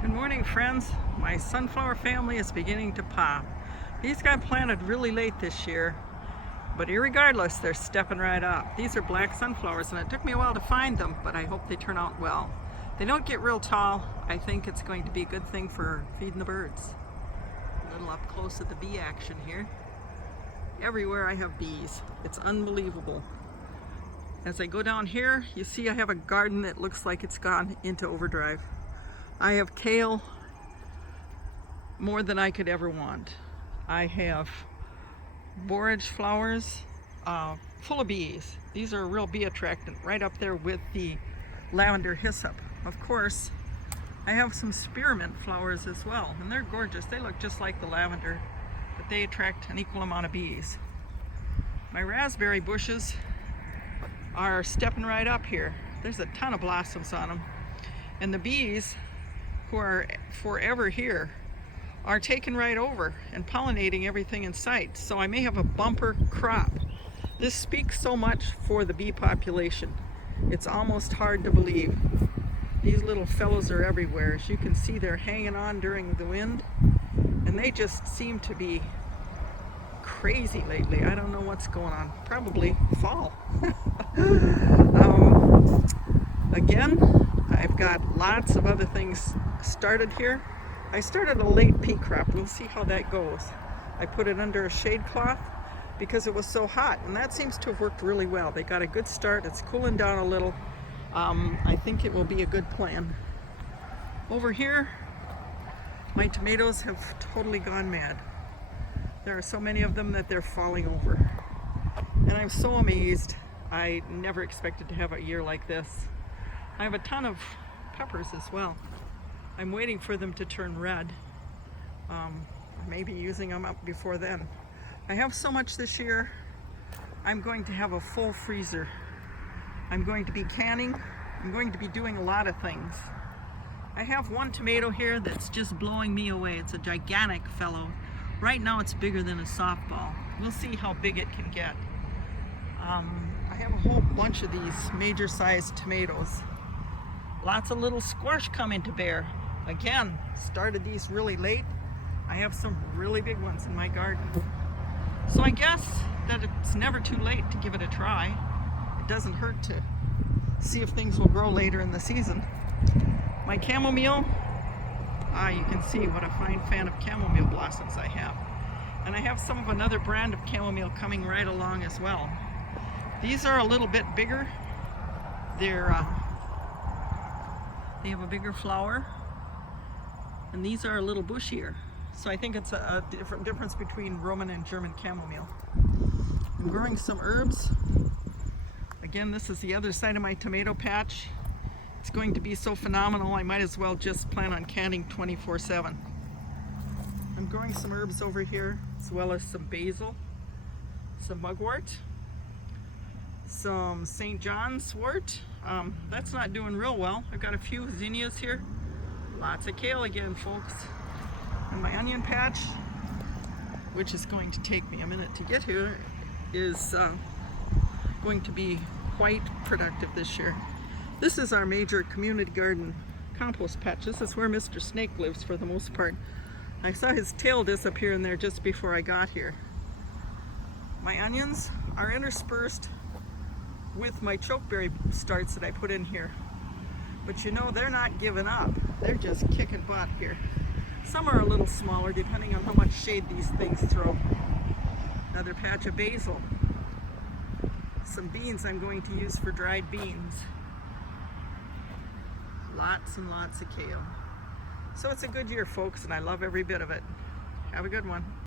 Good morning, friends. My sunflower family is beginning to pop. These got planted really late this year, but irregardless, they're stepping right up. These are black sunflowers, and it took me a while to find them, but I hope they turn out well. They don't get real tall. I think it's going to be a good thing for feeding the birds. A little up close at the bee action here. Everywhere I have bees. It's unbelievable. As I go down here, you see I have a garden that looks like it's gone into overdrive. I have kale more than I could ever want. I have borage flowers full of bees. These are a real bee attractant, right up there with the lavender hyssop. Of course, I have some spearmint flowers as well, and they're gorgeous. They look just like the lavender, but they attract an equal amount of bees. My raspberry bushes are stepping right up here. There's a ton of blossoms on them, and the bees, who are forever here, are taking right over and pollinating everything in sight. So I may have a bumper crop. This speaks so much for the bee population. It's almost hard to believe. These little fellows are everywhere. As you can see, they're hanging on during the wind, and they just seem to be crazy lately. I don't know what's going on. Probably fall. Again, I've got lots of other things started here. I started a late pea crop. We'll see how that goes. I put it under a shade cloth because it was so hot, and that seems to have worked really well. They got a good start. It's cooling down a little. I think it will be a good plan. Over here, my tomatoes have totally gone mad. There are so many of them that they're falling over. And I'm so amazed. I never expected to have a year like this. I have a ton of peppers as well. I'm waiting for them to turn red. Maybe using them up before then. I have so much this year. I'm going to have a full freezer. I'm going to be canning. I'm going to be doing a lot of things. I have one tomato here that's just blowing me away. It's a gigantic fellow. Right now it's bigger than a softball. We'll see how big it can get. I have a whole bunch of these major sized tomatoes. Lots of little squash coming to bear. Again, started these really late. I have some really big ones in my garden. So I guess that it's never too late to give it a try. It doesn't hurt to see if things will grow later in the season. My chamomile, you can see what a fine fan of chamomile blossoms I have. And I have some of another brand of chamomile coming right along as well. These are a little bit bigger. They have a bigger flower, and these are a little bushier. So I think it's a difference between Roman and German chamomile. I'm growing some herbs. Again, this is the other side of my tomato patch. It's going to be so phenomenal, I might as well just plan on canning 24/7. I'm growing some herbs over here, as well as some basil, some mugwort, some St. John's wort. That's not doing real well. I've got a few zinnias here. Lots of kale again, folks. And my onion patch, which is going to take me a minute to get here, is going to be quite productive this year. This is our major community garden compost patch. This is where Mr. Snake lives for the most part. I saw his tail disappear in there just before I got here. My onions are interspersed with my chokeberry starts that I put in here. But you know, they're not giving up. They're just kicking butt here. Some are a little smaller depending on how much shade these things throw. Another patch of basil. Some beans I'm going to use for dried beans. Lots and lots of kale. So it's a good year, folks, and I love every bit of it. Have a good one.